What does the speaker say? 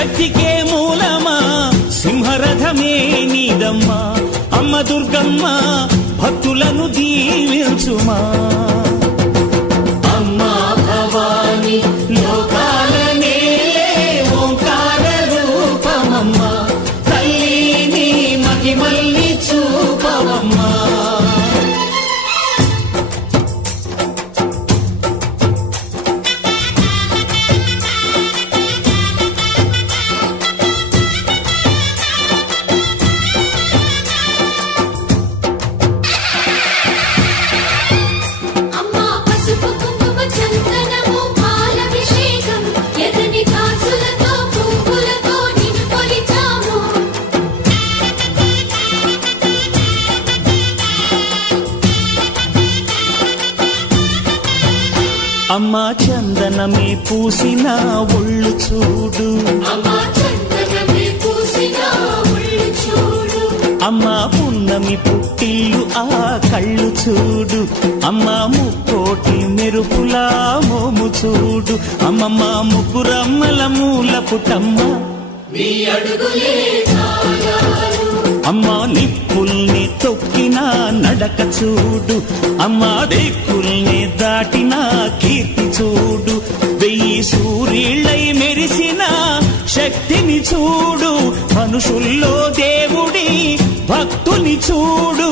శక్తికే మూలమా సింహరథమే నీదమ్మా అమ్మ దుర్గమ్మ భక్తులను దీవించుమా అమ్మా భవాని లోకాల నేలే ఓంకార రూపమమ్మా తల్లిని మహిమల్ని చూపవమ్మా అమ్మా చందనమే పూసిన ఒళ్ళు చూడు అమ్మా పున్నమి పుట్టిల్లు ఆ కళ్ళు చూడు అమ్మా ముక్కోటి మెరుపులా మోము చూడు అమ్మమ్మ ముగ్గురమ్మల మూల పుటమ్మ అమ్మా నిప్పుల్ని తొక్కిన నడక చూడు అమ్మా దిక్కుల్ని దాటిన కీర్తి చూడు 1000 సూర్యుళ్ళై మెరిసిన శక్తిని చూడు మనుషుల్లో దేవుడి భక్తుని చూడు